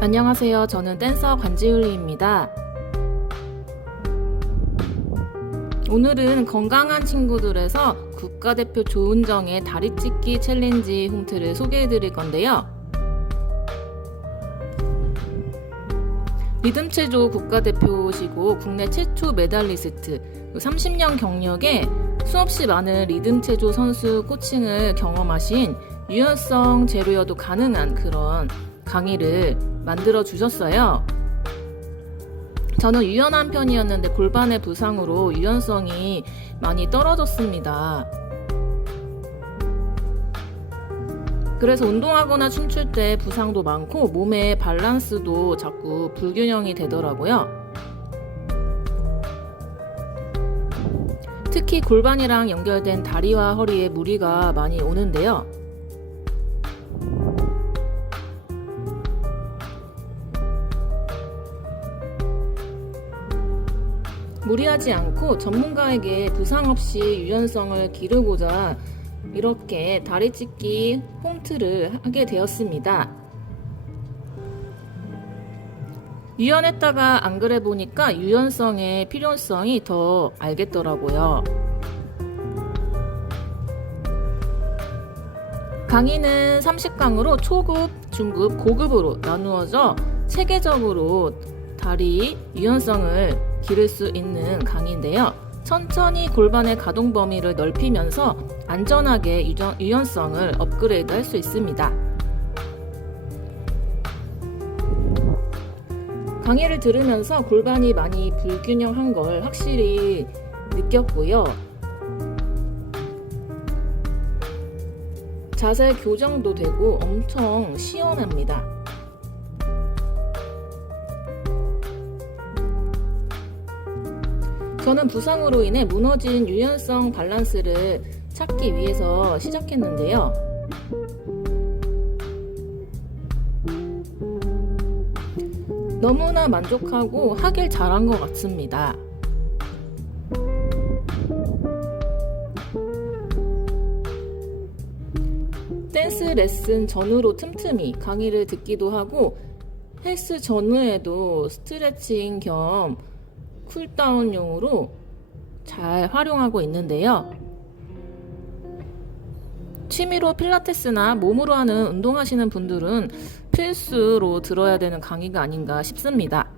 안녕하세요. 저는 댄서 관지율리입니다. 오늘은 건강한 친구들에서 국가대표 조은정의 다리 찢기 챌린지 홈트를 소개해 드릴 건데요. 리듬체조 국가대표시고 국내 최초 메달리스트 30년 경력에 수없이 많은 리듬체조 선수 코칭을 경험하신 유연성 제로여도 가능한 그런 강의를 만들어 주셨어요. 저는 유연한 편이었는데 골반의 부상으로 유연성이 많이 떨어졌습니다. 그래서 운동하거나 춤출 때 부상도 많고 몸의 밸런스도 자꾸 불균형이 되더라고요. 특히 골반이랑 연결된 다리와 허리에 무리가 많이 오는데요. 무리하지 않고 전문가에게 부상 없이 유연성을 기르고자 이렇게 다리 찢기 홈트를 하게 되었습니다. 유연했다가 안 그래 보니까 유연성의 필요성이 더 알겠더라고요. 강의는 30강으로 초급, 중급, 고급으로 나누어져 체계적으로 다리 유연성을 기를 수 있는 강의인데요. 천천히 골반의 가동 범위를 넓히면서 안전하게 유연성을 업그레이드 할 수 있습니다. 강의를 들으면서 골반이 많이 불균형한 걸 확실히 느꼈고요. 자세 교정도 되고 엄청 시원합니다. 저는 부상으로 인해 무너진 유연성 밸런스를 찾기 위해서 시작했는데요. 너무나 만족하고 하길 잘한 것 같습니다. 댄스 레슨 전후로 틈틈이 강의를 듣기도 하고 헬스 전후에도 스트레칭 겸 쿨다운용으로 잘 활용하고 있는데요. 취미로 필라테스나 몸으로 하는 운동하시는 분들은 필수로 들어야 되는 강의가 아닌가 싶습니다.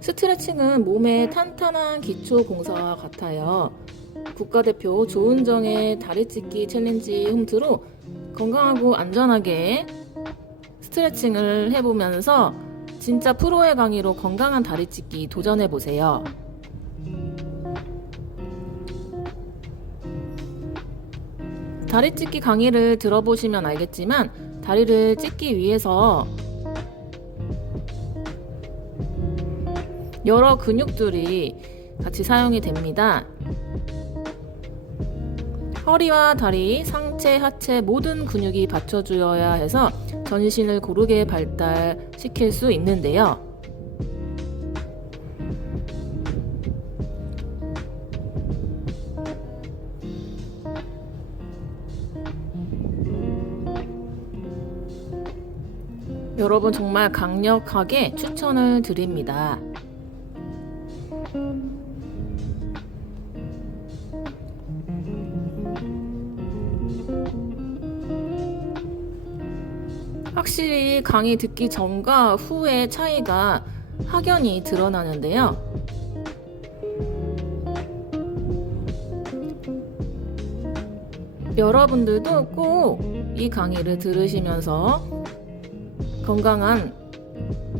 스트레칭은 몸의 탄탄한 기초 공사와 같아요. 국가대표 조은정의 다리 찢기 챌린지 홈트로 건강하고 안전하게 스트레칭을 해보면서 진짜 프로의 강의로 건강한 다리 찢기 도전해 보세요. 다리 찢기 강의를 들어보시면 알겠지만 다리를 찢기 위해서 여러 근육들이 같이 사용이 됩니다. 허리와 다리, 상체, 하체 모든 근육이 받쳐주어야 해서 전신을 고르게 발달시킬 수 있는데요. 여러분 정말 강력하게 추천을 드립니다. 확실히 강의 듣기 전과 후의 차이가 확연히 드러나는데요. 여러분들도 꼭 이 강의를 들으시면서 건강한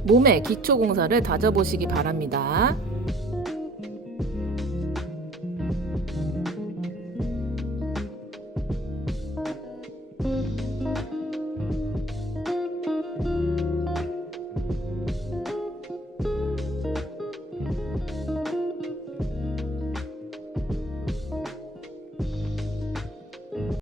몸의 기초 공사를 다져보시기 바랍니다.